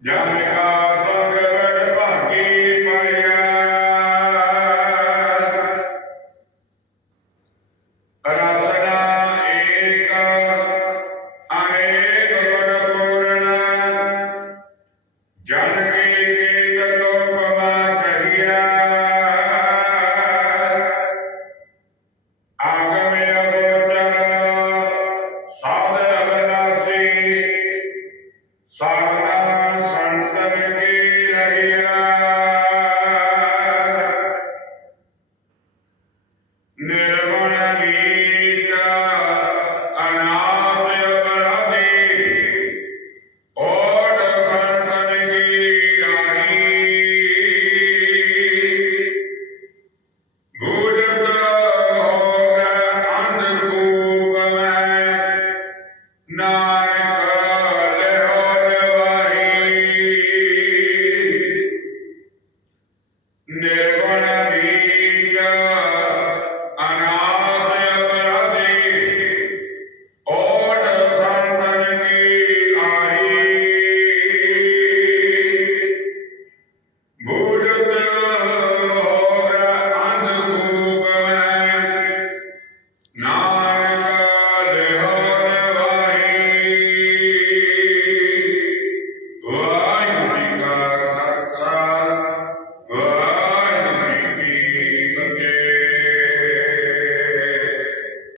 Ya me